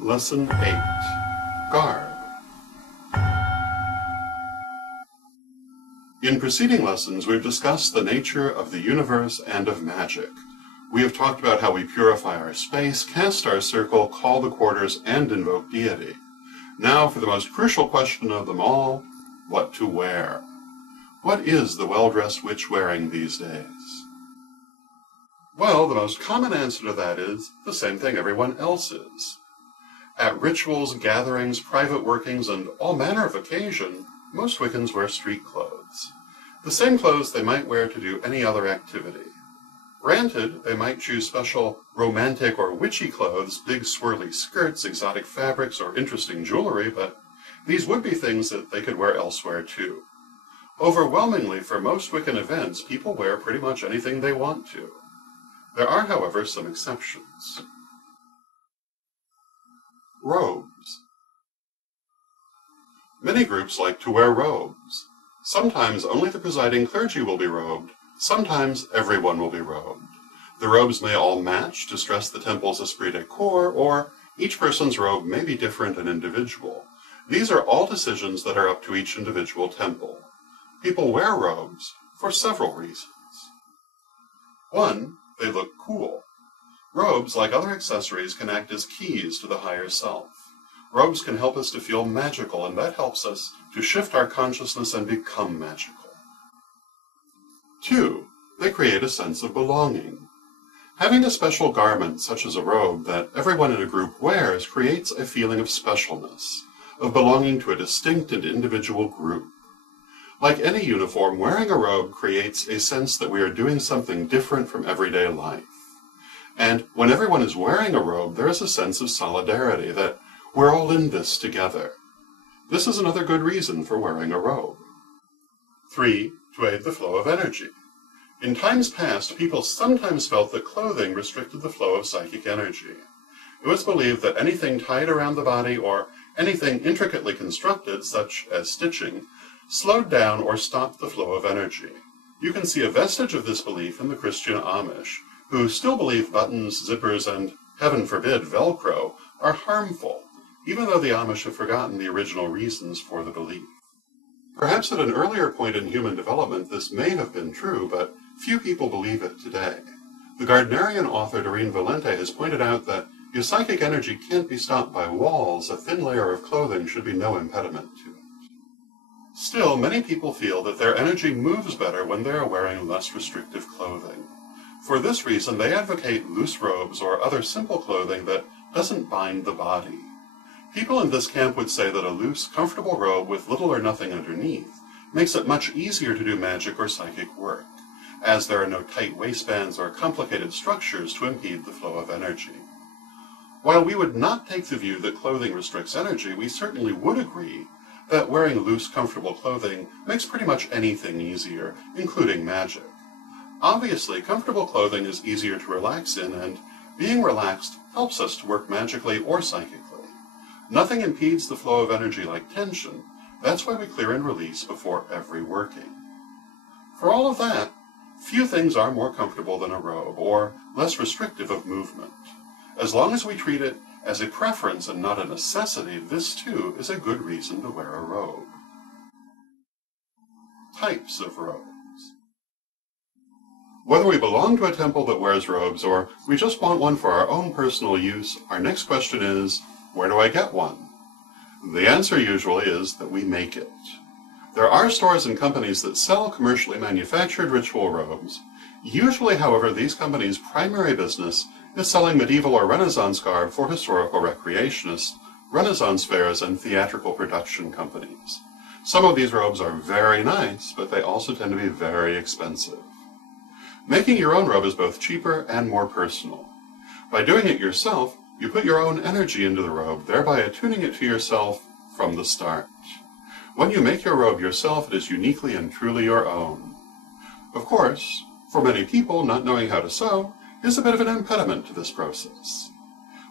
Lesson 8. Garb. In preceding lessons, we've discussed the nature of the universe and of magic. We have talked about how we purify our space, cast our circle, call the quarters, and invoke deity. Now for the most crucial question of them all, what to wear? What is the well-dressed witch wearing these days? Well, the most common answer to that is the same thing everyone else is. At rituals, gatherings, private workings, and all manner of occasion, most Wiccans wear street clothes. The same clothes they might wear to do any other activity. Granted, they might choose special romantic or witchy clothes, big swirly skirts, exotic fabrics, or interesting jewelry, but these would be things that they could wear elsewhere too. Overwhelmingly, for most Wiccan events, people wear pretty much anything they want to. There are, however, some exceptions. Robes. Many groups like to wear robes. Sometimes only the presiding clergy will be robed, sometimes everyone will be robed. The robes may all match to stress the temple's esprit de corps, or each person's robe may be different and individual. These are all decisions that are up to each individual temple. People wear robes for several reasons. 1. They look cool. Robes, like other accessories, can act as keys to the higher self. Robes can help us to feel magical, and that helps us to shift our consciousness and become magical. 2. They create a sense of belonging. Having a special garment, such as a robe, that everyone in a group wears creates a feeling of specialness, of belonging to a distinct and individual group. Like any uniform, wearing a robe creates a sense that we are doing something different from everyday life. And when everyone is wearing a robe, there is a sense of solidarity, that we're all in this together. This is another good reason for wearing a robe. 3. To aid the flow of energy. In times past, people sometimes felt that clothing restricted the flow of psychic energy. It was believed that anything tied around the body or anything intricately constructed, such as stitching, slowed down or stopped the flow of energy. You can see a vestige of this belief in the Christian Amish, who still believe buttons, zippers, and, heaven forbid, Velcro are harmful, even though the Amish have forgotten the original reasons for the belief. Perhaps at an earlier point in human development this may have been true, but few people believe it today. The Gardnerian author Doreen Valente has pointed out that if psychic energy can't be stopped by walls, a thin layer of clothing should be no impediment to it. Still, many people feel that their energy moves better when they are wearing less restrictive clothing. For this reason, they advocate loose robes or other simple clothing that doesn't bind the body. People in this camp would say that a loose, comfortable robe with little or nothing underneath makes it much easier to do magic or psychic work, as there are no tight waistbands or complicated structures to impede the flow of energy. While we would not take the view that clothing restricts energy, we certainly would agree that wearing loose, comfortable clothing makes pretty much anything easier, including magic. Obviously, comfortable clothing is easier to relax in, and being relaxed helps us to work magically or psychically. Nothing impedes the flow of energy like tension. That's why we clear and release before every working. For all of that, few things are more comfortable than a robe, or less restrictive of movement. As long as we treat it as a preference and not a necessity, this too is a good reason to wear a robe. Types of robes. Whether we belong to a temple that wears robes or we just want one for our own personal use, our next question is, where do I get one? The answer usually is that we make it. There are stores and companies that sell commercially manufactured ritual robes. Usually, however, these companies' primary business is selling medieval or Renaissance garb for historical recreationists, Renaissance fairs, and theatrical production companies. Some of these robes are very nice, but they also tend to be very expensive. Making your own robe is both cheaper and more personal. By doing it yourself, you put your own energy into the robe, thereby attuning it to yourself from the start. When you make your robe yourself, it is uniquely and truly your own. Of course, for many people, not knowing how to sew is a bit of an impediment to this process.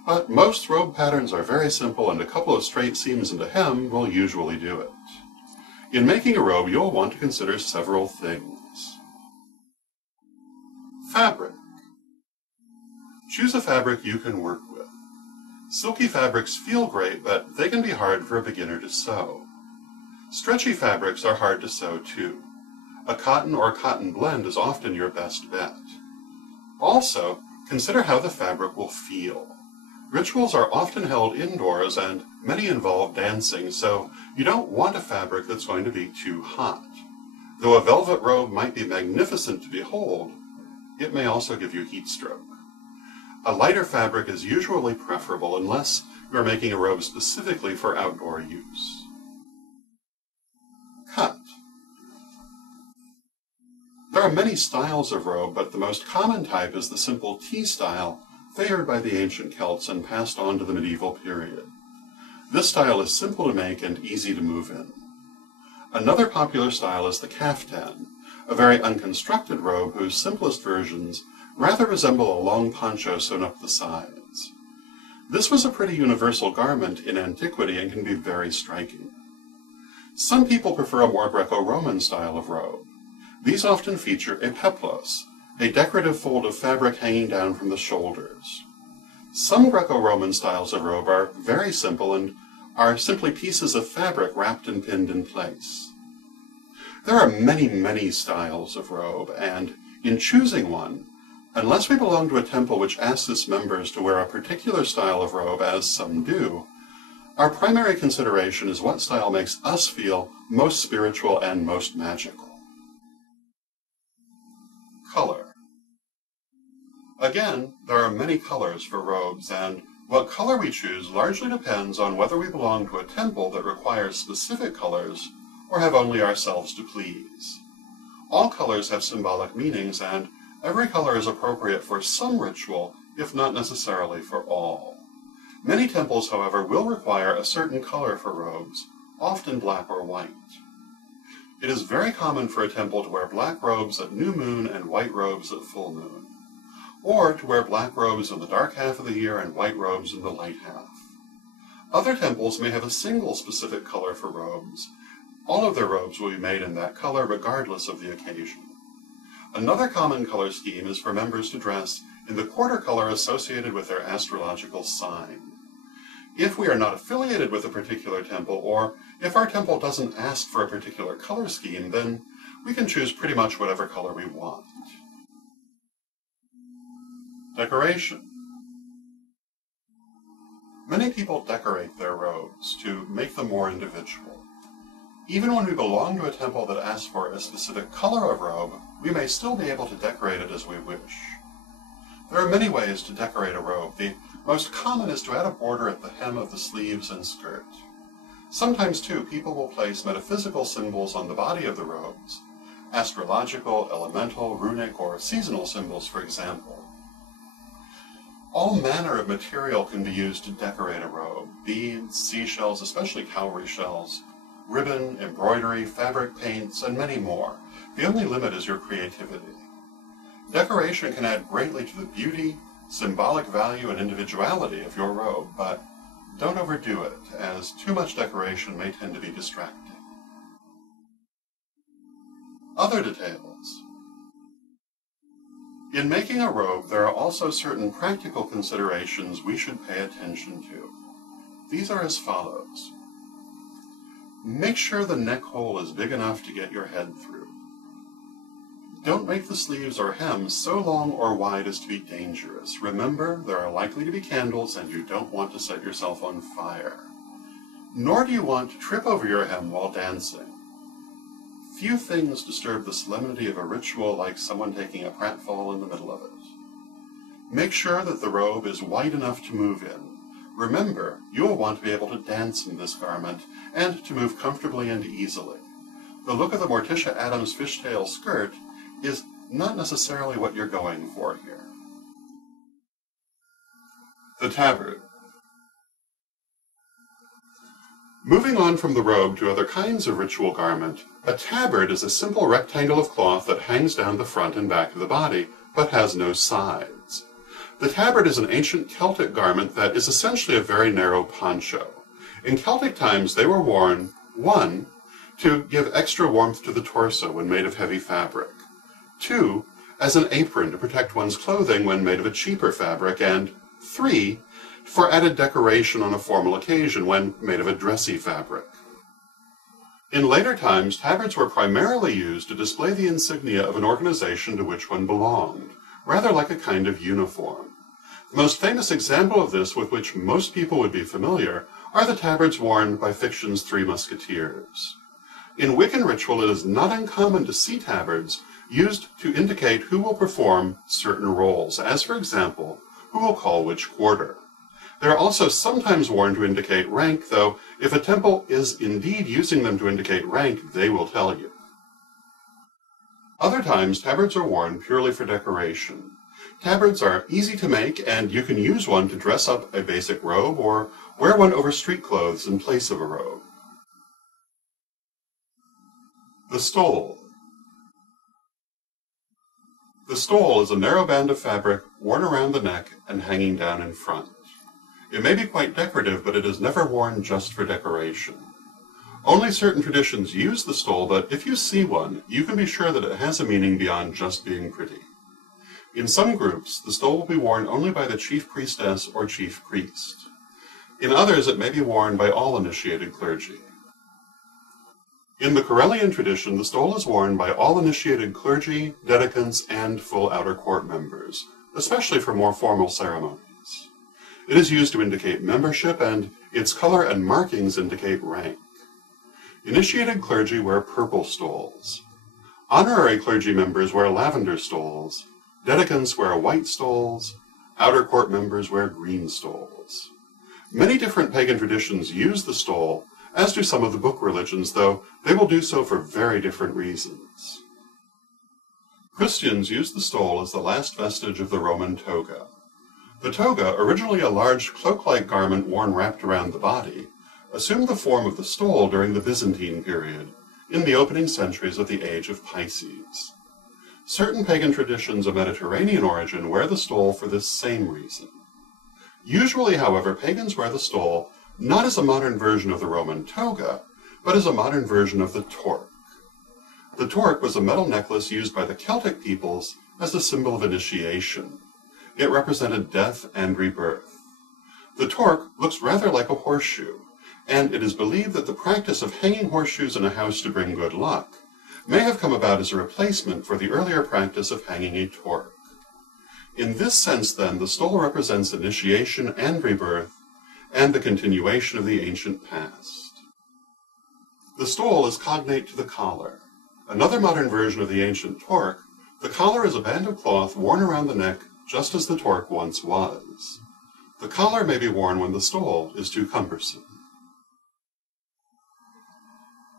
But most robe patterns are very simple, and a couple of straight seams and a hem will usually do it. In making a robe, you'll want to consider several things. Fabric. Choose a fabric you can work with. Silky fabrics feel great, but they can be hard for a beginner to sew. Stretchy fabrics are hard to sew too. A cotton or cotton blend is often your best bet. Also, consider how the fabric will feel. Rituals are often held indoors and many involve dancing, so you don't want a fabric that's going to be too hot. Though a velvet robe might be magnificent to behold, it may also give you heat stroke. A lighter fabric is usually preferable unless you are making a robe specifically for outdoor use. Cut. There are many styles of robe, but the most common type is the simple T-style, favored by the ancient Celts and passed on to the medieval period. This style is simple to make and easy to move in. Another popular style is the caftan, a very unconstructed robe whose simplest versions rather resemble a long poncho sewn up the sides. This was a pretty universal garment in antiquity and can be very striking. Some people prefer a more Greco-Roman style of robe. These often feature a peplos, a decorative fold of fabric hanging down from the shoulders. Some Greco-Roman styles of robe are very simple and are simply pieces of fabric wrapped and pinned in place. There are many styles of robe, and in choosing one, unless we belong to a temple which asks its members to wear a particular style of robe, as some do, our primary consideration is what style makes us feel most spiritual and most magical. Color. Again, there are many colors for robes, and what color we choose largely depends on whether we belong to a temple that requires specific colors or have only ourselves to please. All colors have symbolic meanings, and every color is appropriate for some ritual, if not necessarily for all. Many temples, however, will require a certain color for robes, often black or white. It is very common for a temple to wear black robes at new moon and white robes at full moon, or to wear black robes in the dark half of the year and white robes in the light half. Other temples may have a single specific color for robes. All of their robes will be made in that color regardless of the occasion. Another common color scheme is for members to dress in the quarter color associated with their astrological sign. If we are not affiliated with a particular temple, or if our temple doesn't ask for a particular color scheme, then we can choose pretty much whatever color we want. Decoration. Many people decorate their robes to make them more individual. Even when we belong to a temple that asks for a specific color of robe, we may still be able to decorate it as we wish. There are many ways to decorate a robe. The most common is to add a border at the hem of the sleeves and skirt. Sometimes, too, people will place metaphysical symbols on the body of the robes, astrological, elemental, runic, or seasonal symbols, for example. All manner of material can be used to decorate a robe: beads, seashells, especially cowrie shells, ribbon, embroidery, fabric paints, and many more. The only limit is your creativity. Decoration can add greatly to the beauty, symbolic value, and individuality of your robe, but don't overdo it, as too much decoration may tend to be distracting. Other details. In making a robe, there are also certain practical considerations we should pay attention to. These are as follows. Make sure the neck hole is big enough to get your head through. Don't make the sleeves or hem so long or wide as to be dangerous. Remember, there are likely to be candles and you don't want to set yourself on fire. Nor do you want to trip over your hem while dancing. Few things disturb the solemnity of a ritual like someone taking a pratfall in the middle of it. Make sure that the robe is wide enough to move in. Remember, you will want to be able to dance in this garment and to move comfortably and easily. The look of the Morticia Addams fishtail skirt is not necessarily what you're going for here. The tabard. Moving on from the robe to other kinds of ritual garment, a tabard is a simple rectangle of cloth that hangs down the front and back of the body, but has no sides. The tabard is an ancient Celtic garment that is essentially a very narrow poncho. In Celtic times, they were worn, 1, to give extra warmth to the torso when made of heavy fabric, 2, as an apron to protect one's clothing when made of a cheaper fabric, and 3, for added decoration on a formal occasion when made of a dressy fabric. In later times, tabards were primarily used to display the insignia of an organization to which one belonged, rather like a kind of uniform. The most famous example of this, with which most people would be familiar, are the tabards worn by fiction's Three Musketeers. In Wiccan ritual, it is not uncommon to see tabards used to indicate who will perform certain roles, as for example, who will call which quarter. They are also sometimes worn to indicate rank, though if a temple is indeed using them to indicate rank, they will tell you. Other times, tabards are worn purely for decoration. Tabards are easy to make, and you can use one to dress up a basic robe or wear one over street clothes in place of a robe. The stole. The stole is a narrow band of fabric worn around the neck and hanging down in front. It may be quite decorative, but it is never worn just for decoration. Only certain traditions use the stole, but if you see one, you can be sure that it has a meaning beyond just being pretty. In some groups, the stole will be worn only by the chief priestess or chief priest. In others, it may be worn by all initiated clergy. In the Corellian tradition, the stole is worn by all initiated clergy, dedicants, and full outer court members, especially for more formal ceremonies. It is used to indicate membership, and its color and markings indicate rank. Initiated clergy wear purple stoles. Honorary clergy members wear lavender stoles. Dedicants wear white stoles. Outer court members wear green stoles. Many different pagan traditions use the stole, as do some of the book religions, though they will do so for very different reasons. Christians use the stole as the last vestige of the Roman toga. The toga, originally a large cloak-like garment worn wrapped around the body, assumed the form of the stole during the Byzantine period, in the opening centuries of the age of Pisces. Certain pagan traditions of Mediterranean origin wear the stole for this same reason. Usually, however, pagans wear the stole not as a modern version of the Roman toga, but as a modern version of the torque. The torque was a metal necklace used by the Celtic peoples as a symbol of initiation. It represented death and rebirth. The torque looks rather like a horseshoe, and it is believed that the practice of hanging horseshoes in a house to bring good luck may have come about as a replacement for the earlier practice of hanging a torque. In this sense, then, the stole represents initiation and rebirth, and the continuation of the ancient past. The stole is cognate to the collar. Another modern version of the ancient torque, the collar is a band of cloth worn around the neck just as the torque once was. The collar may be worn when the stole is too cumbersome.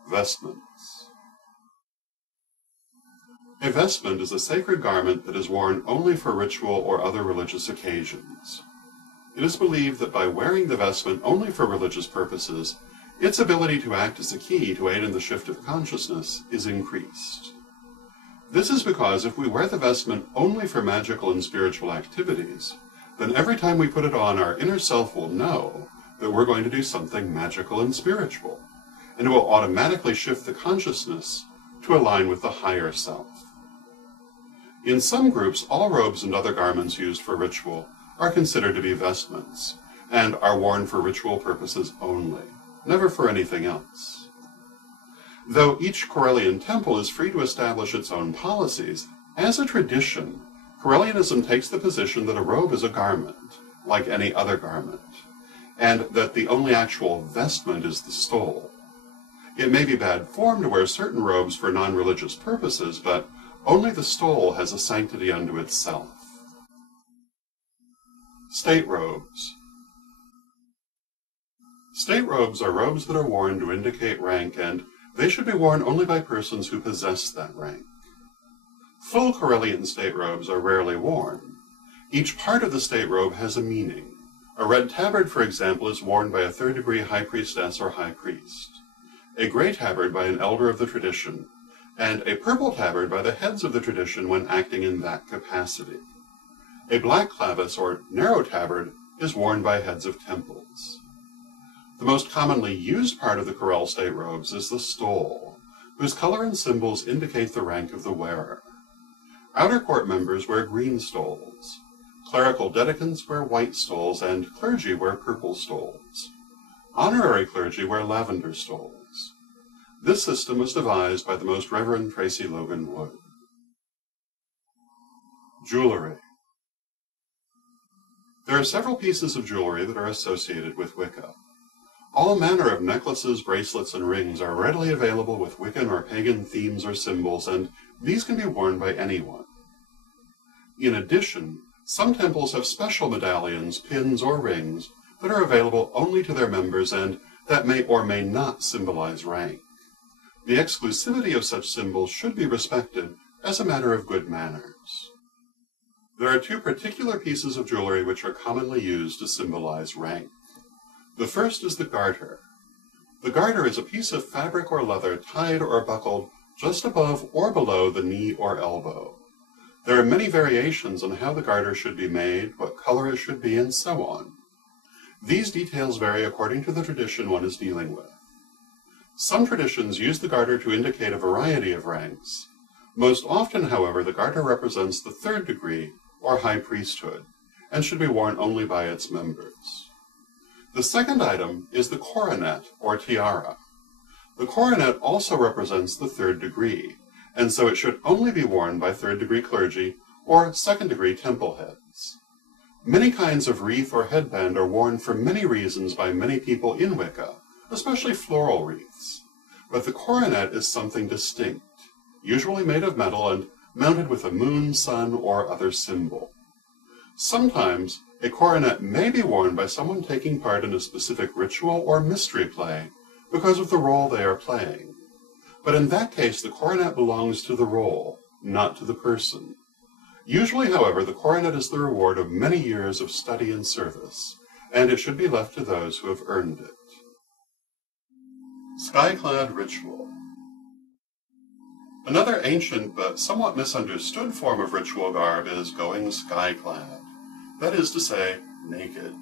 Vestments. A vestment is a sacred garment that is worn only for ritual or other religious occasions. It is believed that by wearing the vestment only for religious purposes, its ability to act as a key to aid in the shift of consciousness is increased. This is because if we wear the vestment only for magical and spiritual activities, then every time we put it on, our inner self will know that we're going to do something magical and spiritual, and it will automatically shift the consciousness to align with the higher self. In some groups, all robes and other garments used for ritual are considered to be vestments, and are worn for ritual purposes only, never for anything else. Though each Corellian temple is free to establish its own policies, as a tradition, Corellianism takes the position that a robe is a garment, like any other garment, and that the only actual vestment is the stole. It may be bad form to wear certain robes for non-religious purposes, but only the stole has a sanctity unto itself. State robes. State robes are robes that are worn to indicate rank, and they should be worn only by persons who possess that rank. Full Corellian state robes are rarely worn. Each part of the state robe has a meaning. A red tabard, for example, is worn by a third-degree high priestess or high priest, a gray tabard by an elder of the tradition, and a purple tabard by the heads of the tradition when acting in that capacity. A black clavis or narrow tabard is worn by heads of temples. The most commonly used part of the Corel state robes is the stole, whose color and symbols indicate the rank of the wearer. Outer court members wear green stoles. Clerical dedicants wear white stoles, and clergy wear purple stoles. Honorary clergy wear lavender stoles. This system was devised by the Most Reverend Tracy Logan Wood. Jewelry. There are several pieces of jewelry that are associated with Wicca. All manner of necklaces, bracelets, and rings are readily available with Wiccan or pagan themes or symbols, and these can be worn by anyone. In addition, some temples have special medallions, pins, or rings that are available only to their members and that may or may not symbolize rank. The exclusivity of such symbols should be respected as a matter of good manners. There are two particular pieces of jewelry which are commonly used to symbolize rank. The first is the garter. The garter is a piece of fabric or leather tied or buckled just above or below the knee or elbow. There are many variations on how the garter should be made, what color it should be, and so on. These details vary according to the tradition one is dealing with. Some traditions use the garter to indicate a variety of ranks. Most often, however, the garter represents the third degree, or high priesthood, and should be worn only by its members. The second item is the coronet, or tiara. The coronet also represents the third degree, and so it should only be worn by third-degree clergy or second-degree temple heads. Many kinds of wreath or headband are worn for many reasons by many people in Wicca, especially floral wreaths. But the coronet is something distinct, usually made of metal and mounted with a moon, sun, or other symbol. Sometimes a coronet may be worn by someone taking part in a specific ritual or mystery play because of the role they are playing. But in that case, the coronet belongs to the role, not to the person. Usually, however, the coronet is the reward of many years of study and service, and it should be left to those who have earned it. Skyclad ritual. Another ancient but somewhat misunderstood form of ritual garb is going skyclad, that is to say, naked.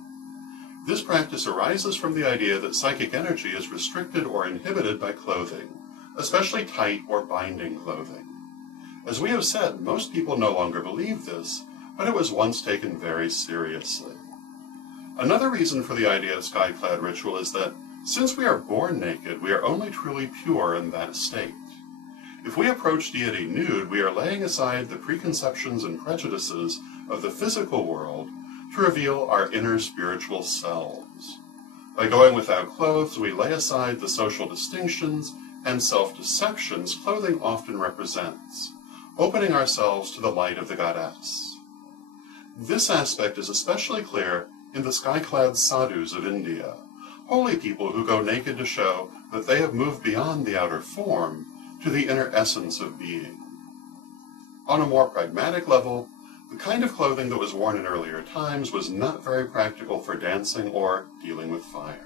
This practice arises from the idea that psychic energy is restricted or inhibited by clothing, especially tight or binding clothing. As we have said, most people no longer believe this, but it was once taken very seriously. Another reason for the idea of skyclad ritual is that since we are born naked, we are only truly pure in that state. If we approach deity nude, we are laying aside the preconceptions and prejudices of the physical world to reveal our inner spiritual selves. By going without clothes, we lay aside the social distinctions and self-deceptions clothing often represents, opening ourselves to the light of the goddess. This aspect is especially clear in the skyclad sadhus of India, holy people who go naked to show that they have moved beyond the outer form to the inner essence of being. On a more pragmatic level, the kind of clothing that was worn in earlier times was not very practical for dancing or dealing with fire.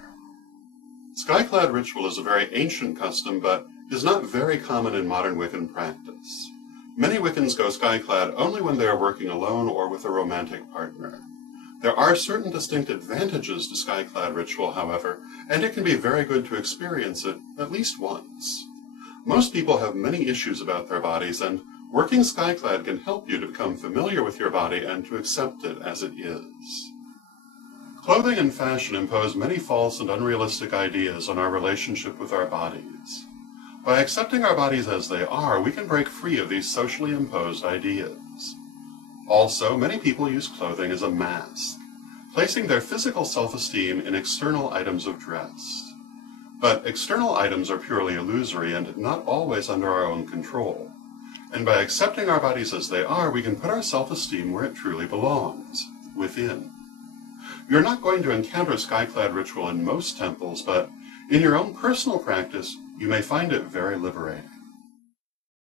Skyclad ritual is a very ancient custom, but is not very common in modern Wiccan practice. Many Wiccans go skyclad only when they are working alone or with a romantic partner. There are certain distinct advantages to skyclad ritual, however, and it can be very good to experience it at least once. Most people have many issues about their bodies, and working skyclad can help you to become familiar with your body and to accept it as it is. Clothing and fashion impose many false and unrealistic ideas on our relationship with our bodies. By accepting our bodies as they are, we can break free of these socially imposed ideas. Also, many people use clothing as a mask, placing their physical self-esteem in external items of dress. But external items are purely illusory and not always under our own control. And by accepting our bodies as they are, we can put our self-esteem where it truly belongs, within. You're not going to encounter skyclad ritual in most temples, but in your own personal practice, you may find it very liberating.